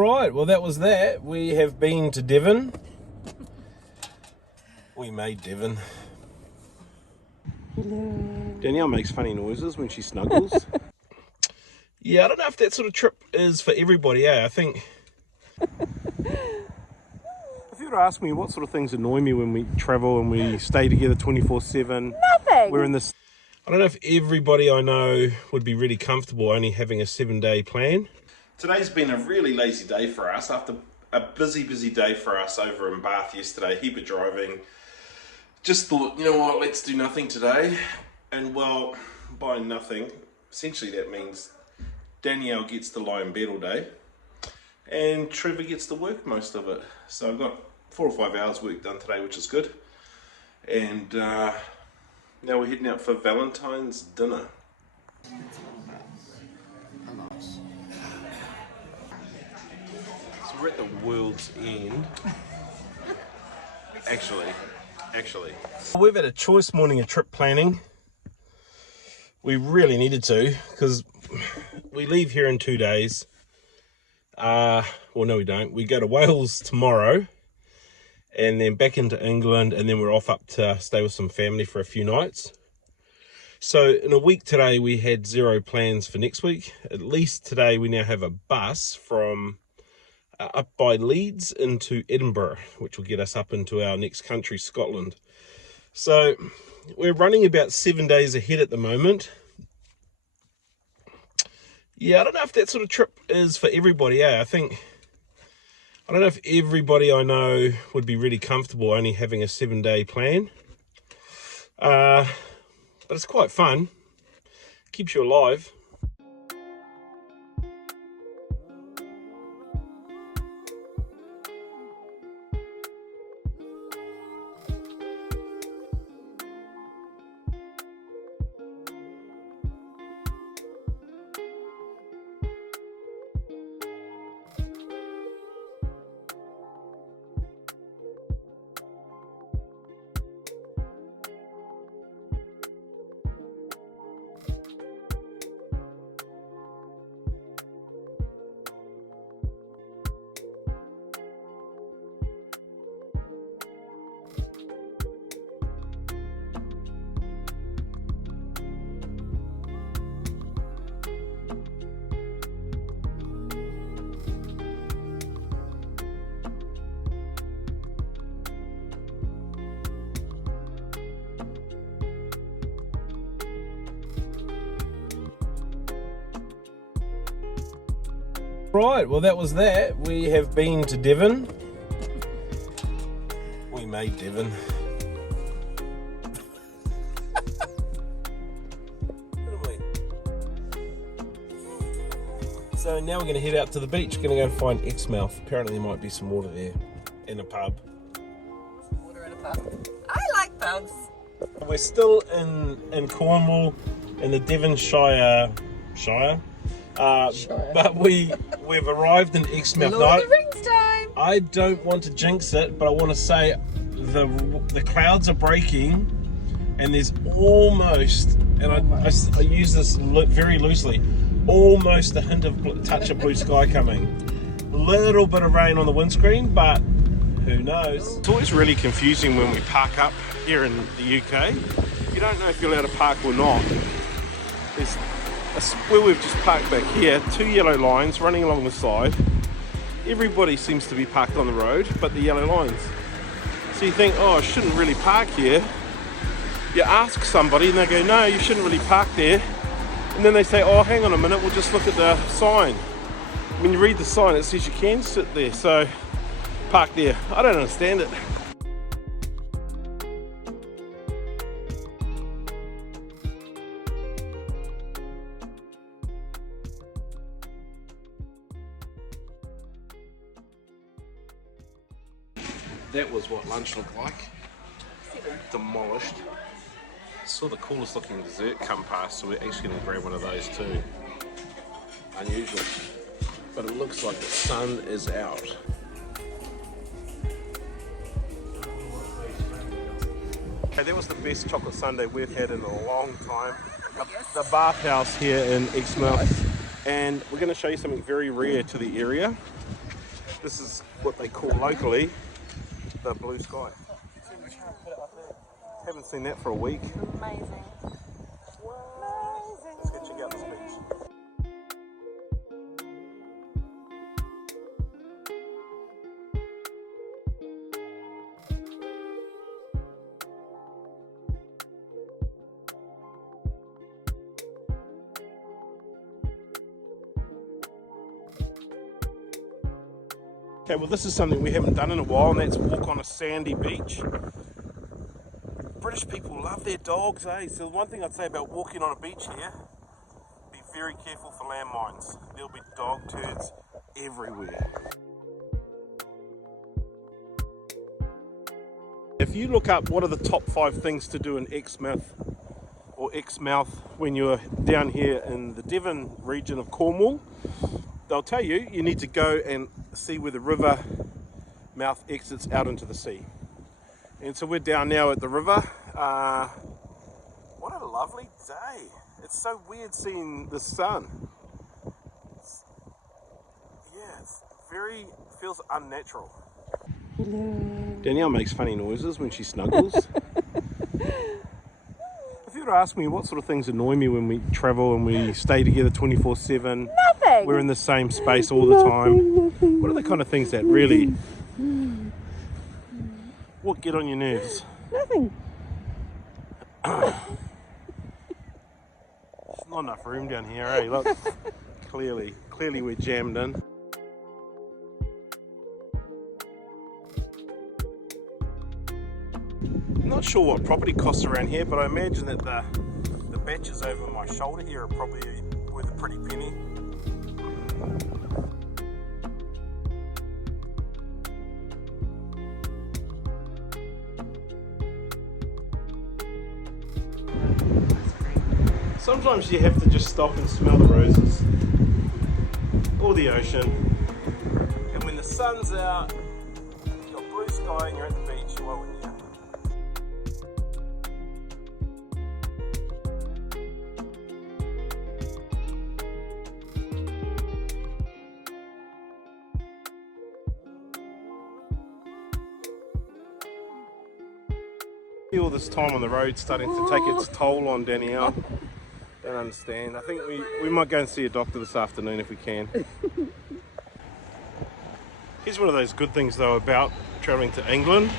Right, well that was that. We have been to Devon. We made Devon. Hello. Danielle makes funny noises when she snuggles. Yeah, I don't know if that sort of trip is for everybody, I think... If you were to ask me what sort of things annoy me when we travel and we stay together 24/7... Nothing! We're in this... I don't know if everybody I know would be really comfortable only having a 7-day plan. Today's been a really lazy day for us after a busy day for us over in Bath yesterday, heap of driving. Just thought, you know what, let's do nothing today. And well, by nothing, essentially that means Danielle gets to lie in bed all day and Trevor gets to work most of it. So I've got 4 or 5 hours work done today, which is good. And now we're heading out for Valentine's dinner. So we're at the world's end. Actually. We've had a choice morning of trip planning. We really needed to, because we leave here in 2 days. Well, no we don't. We go to Wales tomorrow, and then back into England, and then we're off up to stay with some family for a few nights. So in a week today, we had 0 plans for next week. At least today we now have a bus from up by Leeds into Edinburgh, which will get us up into our next country, Scotland. So we're running about 7 days ahead at the moment. Yeah, I don't know if that sort of trip is for everybody, I think... I don't know if everybody I know would be really comfortable only having a 7-day plan. But it's quite fun. Keeps you alive. Right, well that was that. We have been to Devon. We made Devon. So now we're going to head out to the beach. Going to go and find Exmouth. Apparently there might be some water there. And a pub. Some water in a pub. I like pubs. We're still in Cornwall, in the Devonshire. But we've arrived in Exmouth. Lord of the Rings time. I don't want to jinx it, but I want to say the clouds are breaking, and there's almost, and I use this very loosely, almost a hint of touch of blue sky coming. A little bit of rain on the windscreen, but who knows? It's always really confusing when we park up here in the UK. You don't know if you're allowed to park or not. There's where we've just parked back here, 2 yellow lines running along the side. Everybody seems to be parked on the road, but the yellow lines. So you think, oh, I shouldn't really park here. You ask somebody and they go, no, you shouldn't really park there. And then they say, oh, hang on a minute, we'll just look at the sign. When you read the sign, it says you can sit there, so park there. I don't understand it. That was what lunch looked like. Demolished. Saw the coolest looking dessert come past, so we're actually going to grab one of those too. Unusual. But it looks like the sun is out. Okay, that was the best chocolate sundae we've had in a long time. The bathhouse here in Exmouth. And we're going to show you something very rare to the area. This is what they call locally the blue sky. Haven't seen that for a week. Amazing. Let's go check out this beach. Okay, well this is something we haven't done in a while, and that's walk on a sandy beach. British people love their dogs, eh? So the one thing I'd say about walking on a beach here, be very careful for landmines. There'll be dog turds everywhere. If you look up what are the top 5 things to do in Exmouth or Exmouth when you're down here in the Devon region of Cornwall, they'll tell you you need to go and see where the river mouth exits out into the sea. And so we're down now at the river. What a lovely day. It's so weird seeing the sun. Feels unnatural. Hello. Danielle makes funny noises when she snuggles. If you were to ask me what sort of things annoy me when we travel and we stay together 24/7, Nothing. we're in the same space all the time. What are the kind of things that really, what get on your nerves? Nothing. There's not enough room down here, eh? Look, clearly we're jammed in. Not sure what property costs around here, but I imagine that the batches over my shoulder here are probably worth a pretty penny. Sometimes you have to just stop and smell the roses or the ocean. And when the sun's out, you've got blue sky and you're at the beach, why wouldn't you? All this time on the road starting to take its toll on Danielle. Don't understand. I think we might go and see a doctor this afternoon if we can. Here's one of those good things though about travelling to England,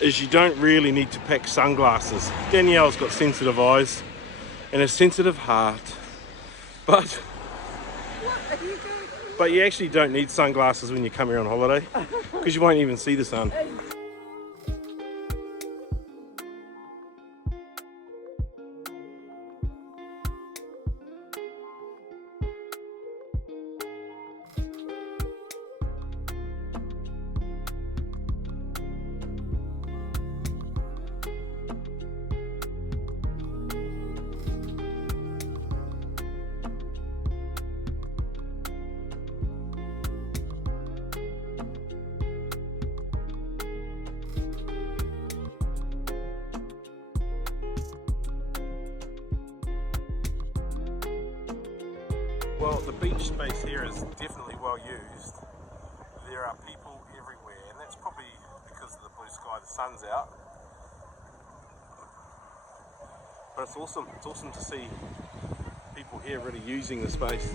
is you don't really need to pack sunglasses. Danielle's got sensitive eyes and a sensitive heart, but you actually don't need sunglasses when you come here on holiday because you won't even see the sun. Well, the beach space here is definitely well used. There are people everywhere, and that's probably because of the blue sky, the sun's out. But it's awesome to see people here really using the space.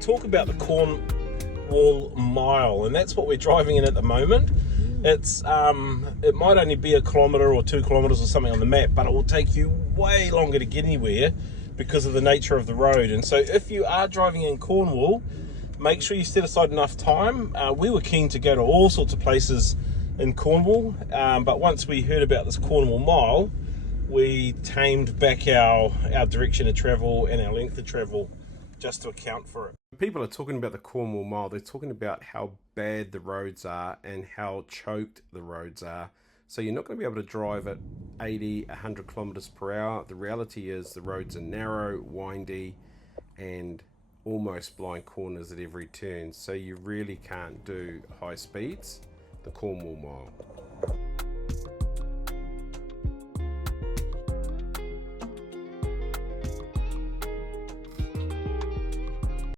Talk about the Cornwall Mile, and that's what we're driving in at the moment. It's it might only be 1 kilometre or 2 kilometres or something on the map, but it will take you way longer to get anywhere because of the nature of the road. And so if you are driving in Cornwall, make sure you set aside enough time. We were keen to go to all sorts of places in Cornwall, but once we heard about this Cornwall Mile, we tamed back our direction of travel and our length of travel just to account for it. People are talking about the Cornwall Mile. They're talking about how bad the roads are and how choked the roads are. So you're not going to be able to drive at 80, 100 kilometers per hour. The reality is the roads are narrow, windy, and almost blind corners at every turn, so you really can't do high speeds the Cornwall Mile.